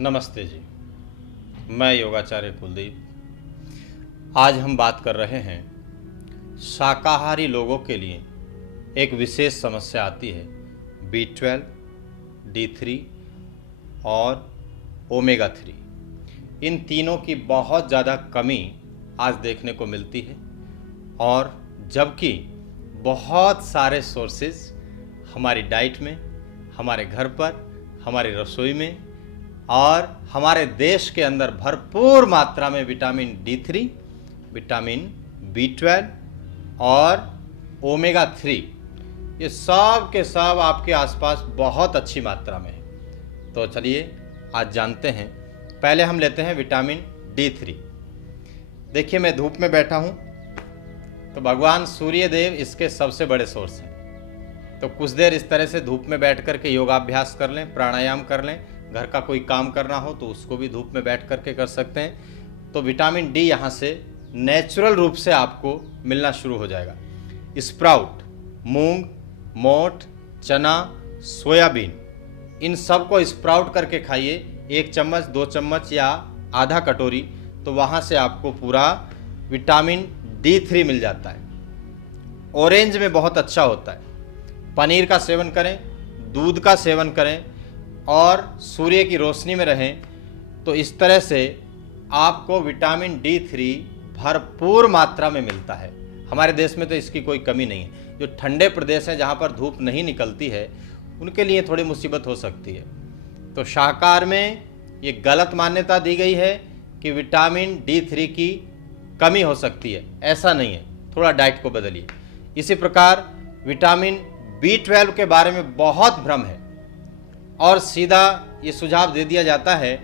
नमस्ते जी। मैं योगाचार्य कुलदीप। आज हम बात कर रहे हैं शाकाहारी लोगों के लिए एक विशेष समस्या आती है B12, D3 और ओमेगा 3। इन तीनों की बहुत ज़्यादा कमी आज देखने को मिलती है और जबकि बहुत सारे सोर्सेज हमारी डाइट में, हमारे घर पर, हमारी रसोई में और हमारे देश के अंदर भरपूर मात्रा में विटामिन D3, विटामिन B12 और ओमेगा 3 ये सब के सब आपके आसपास बहुत अच्छी मात्रा में है। तो चलिए आज जानते हैं। पहले हम लेते हैं विटामिन D3। देखिए मैं धूप में बैठा हूँ तो भगवान सूर्य देव इसके सबसे बड़े सोर्स हैं। तो कुछ देर इस तरह से धूप में बैठ कर के योगाभ्यास कर लें, प्राणायाम कर लें। घर का कोई काम करना हो तो उसको भी धूप में बैठ कर के कर सकते हैं। तो विटामिन डी यहाँ से नेचुरल रूप से आपको मिलना शुरू हो जाएगा। स्प्राउट, मूंग, मोठ, चना, सोयाबीन, इन सब को स्प्राउट करके खाइए। 1 चम्मच, 2 चम्मच या आधा कटोरी, तो वहाँ से आपको पूरा विटामिन D3 मिल जाता है। ऑरेंज में बहुत अच्छा होता है। पनीर का सेवन करें, दूध का सेवन करें और सूर्य की रोशनी में रहें तो इस तरह से आपको विटामिन D3 भरपूर मात्रा में मिलता है। हमारे देश में तो इसकी कोई कमी नहीं है। जो ठंडे प्रदेश हैं जहाँ पर धूप नहीं निकलती है उनके लिए थोड़ी मुसीबत हो सकती है। तो शाकाहार में ये गलत मान्यता दी गई है कि विटामिन D3 की कमी हो सकती है। ऐसा नहीं है, थोड़ा डाइट को बदलिए। इसी प्रकार विटामिन B12 के बारे में बहुत भ्रम है और सीधा ये सुझाव दे दिया जाता है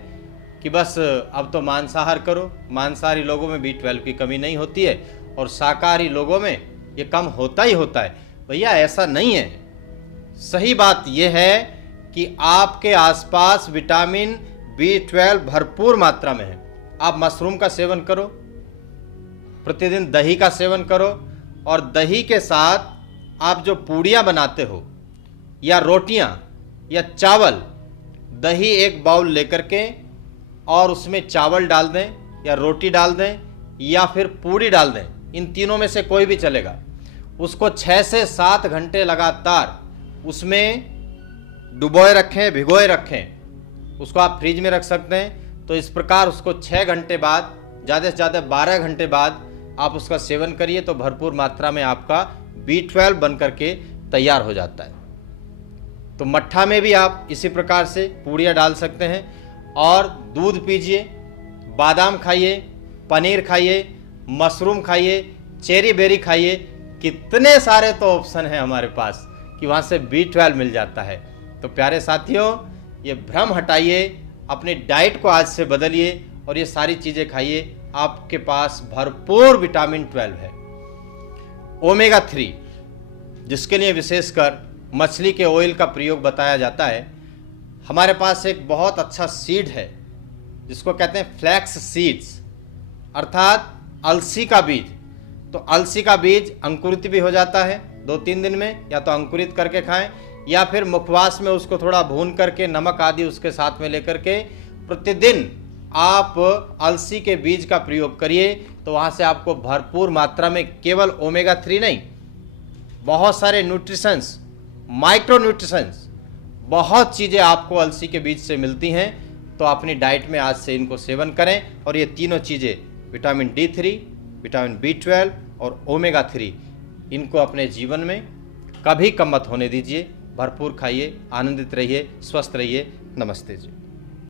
कि बस अब तो मांसाहार करो। मांसाहारी लोगों में B12 की कमी नहीं होती है और शाकाहारी लोगों में ये कम होता ही होता है। भैया ऐसा नहीं है। सही बात यह है कि आपके आसपास विटामिन B12 भरपूर मात्रा में है। आप मशरूम का सेवन करो, प्रतिदिन दही का सेवन करो और दही के साथ आप जो पूड़ियाँ बनाते हो या रोटियाँ या चावल, दही 1 बाउल लेकर के और उसमें चावल डाल दें या रोटी डाल दें या फिर पूड़ी डाल दें, इन तीनों में से कोई भी चलेगा। उसको 6 से 7 घंटे लगातार उसमें डुबोए रखें, भिगोए रखें। उसको आप फ्रिज में रख सकते हैं। तो इस प्रकार उसको 6 घंटे बाद, ज़्यादा से ज़्यादा 12 घंटे बाद आप उसका सेवन करिए तो भरपूर मात्रा में आपका B12 बन करके तैयार हो जाता है। तो मट्ठा में भी आप इसी प्रकार से पूड़ियाँ डाल सकते हैं और दूध पीजिए, बादाम खाइए, पनीर खाइए, मशरूम खाइए, चेरी बेरी खाइए। कितने सारे तो ऑप्शन हैं हमारे पास कि वहाँ से B12 मिल जाता है। तो प्यारे साथियों, ये भ्रम हटाइए, अपनी डाइट को आज से बदलिए और ये सारी चीज़ें खाइए। आपके पास भरपूर विटामिन 12 है। ओमेगा 3 जिसके लिए विशेषकर मछली के ऑयल का प्रयोग बताया जाता है। हमारे पास एक बहुत अच्छा सीड है जिसको कहते हैं फ्लैक्स सीड्स, अर्थात अलसी का बीज। तो अलसी का बीज अंकुरित भी हो जाता है 2-3 दिन में। या तो अंकुरित करके खाएं या फिर मुखवास में उसको थोड़ा भून करके नमक आदि उसके साथ में लेकर के प्रतिदिन आप अलसी के बीज का प्रयोग करिए। तो वहाँ से आपको भरपूर मात्रा में केवल ओमेगा 3 नहीं, बहुत सारे न्यूट्रिशंस, माइक्रो न्यूट्रिशंस, बहुत चीज़ें आपको अलसी के बीज से मिलती हैं। तो अपनी डाइट में आज से इनको सेवन करें और ये तीनों चीज़ें विटामिन D3, विटामिन B12 और ओमेगा 3 इनको अपने जीवन में कभी कम मत होने दीजिए। भरपूर खाइए, आनंदित रहिए, स्वस्थ रहिए। नमस्ते जी।